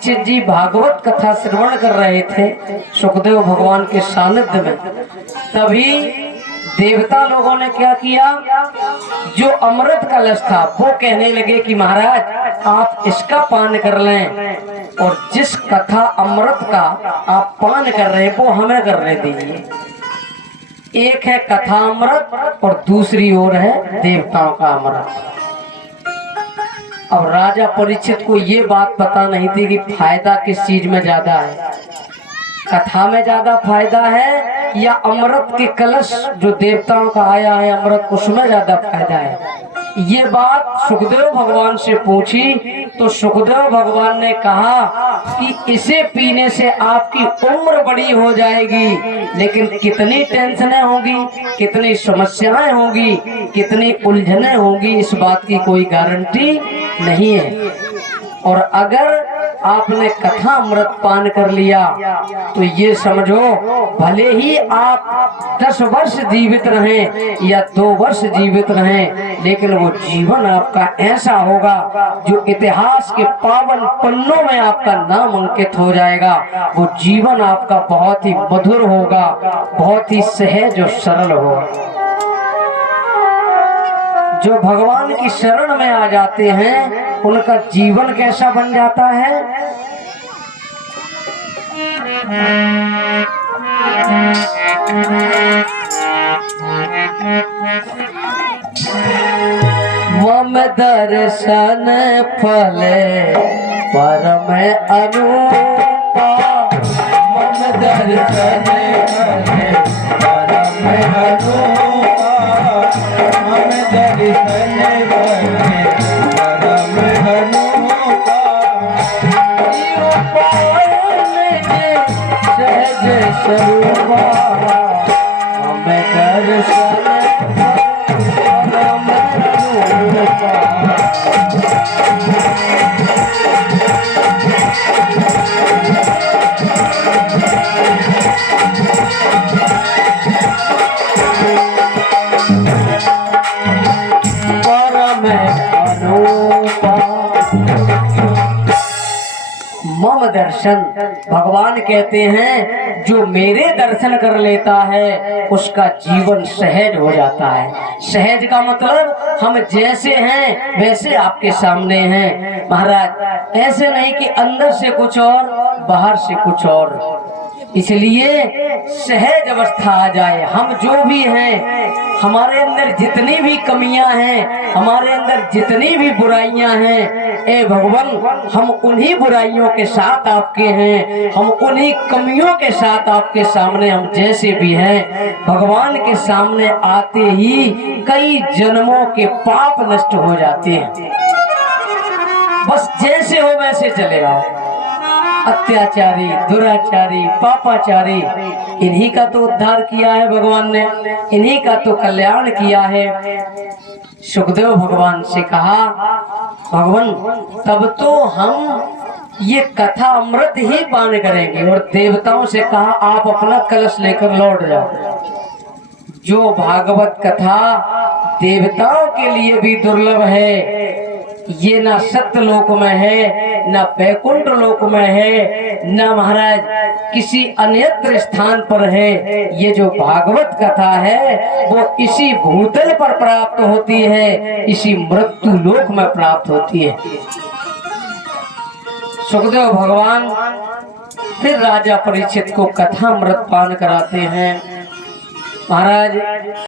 परीक्षित जी भागवत कथा श्रवण कर रहे थे सुखदेव भगवान के सानिध्य में, तभी देवता लोगों ने क्या किया, जो अमृत कलश था वो कहने लगे कि महाराज आप इसका पान कर लें, और जिस कथा अमृत का आप पान कर रहे हैं वो हमें करने दीजिए। एक है कथा अमृत और दूसरी ओर है देवताओं का अमृत। अब राजा परीक्षित को ये बात पता नहीं थी कि फायदा किस चीज में ज्यादा है, कथा में ज्यादा फायदा है या अमृत के कलश जो देवताओं का आया है अमृत उसमें ज्यादा फायदा है। ये बात सुखदेव भगवान से पूछी तो सुखदेव भगवान ने कहा कि इसे पीने से आपकी उम्र बड़ी हो जाएगी, लेकिन कितनी टेंशनें होंगी, कितनी समस्याएं होंगी, कितनी उलझनें होंगी, इस बात की कोई गारंटी नहीं है। और अगर आपने कथा अमृत पान कर लिया तो ये समझो भले ही आप 10 वर्ष जीवित रहें या 2 वर्ष जीवित रहें, लेकिन वो जीवन आपका ऐसा होगा जो इतिहास के पावन पन्नों में आपका नाम अंकित हो जाएगा। वो जीवन आपका बहुत ही मधुर होगा, बहुत ही सहज और सरल होगा। जो भगवान की शरण में आ जाते हैं उनका जीवन कैसा बन जाता है। मम दर्शन फले परम अनुपा, मम दर्शन फले परम अनुपा, मम दर्शन फले परम अनुपा, सहज स्वरूपा, मम दर्शन परम अनुपा। मम दर्शन, भगवान कहते हैं जो मेरे दर्शन कर लेता है उसका जीवन सहज हो जाता है। सहज का मतलब हम जैसे हैं वैसे आपके सामने हैं महाराज, ऐसे नहीं कि अंदर से कुछ और बाहर से कुछ और। इसलिए सहज अवस्था आ जाए। हम जो भी हैं, हमारे अंदर जितनी भी कमियां हैं, हमारे अंदर जितनी भी बुराइयां हैं, ए भगवान हम उन्हीं बुराइयों के साथ आपके हैं, हम उन्हीं कमियों के साथ आपके सामने हम जैसे भी हैं, भगवान के सामने आते ही कई जन्मों के पाप नष्ट हो जाते हैं। बस जैसे हो वैसे चले आओ। अत्याचारी, दुराचारी, पापाचारी, इन्हीं का तो उद्धार किया है भगवान ने, इन्हीं का तो कल्याण किया है। सुखदेव भगवान से कहा भगवान तब तो हम ये कथा अमृत ही पान करेंगे, और देवताओं से कहा आप अपना कलश लेकर लौट जाओ। जो भागवत कथा देवताओं के लिए भी दुर्लभ है, ये ना सत्यलोक में है, ना बैकुंठ लोक में है, ना महाराज किसी अन्यत्र स्थान पर है। ये जो भागवत कथा है वो इसी भूतल पर प्राप्त होती है, इसी मृत्यु लोक में प्राप्त होती है। सुखदेव भगवान फिर राजा परीक्षित को कथा अमृत पान कराते हैं। महाराज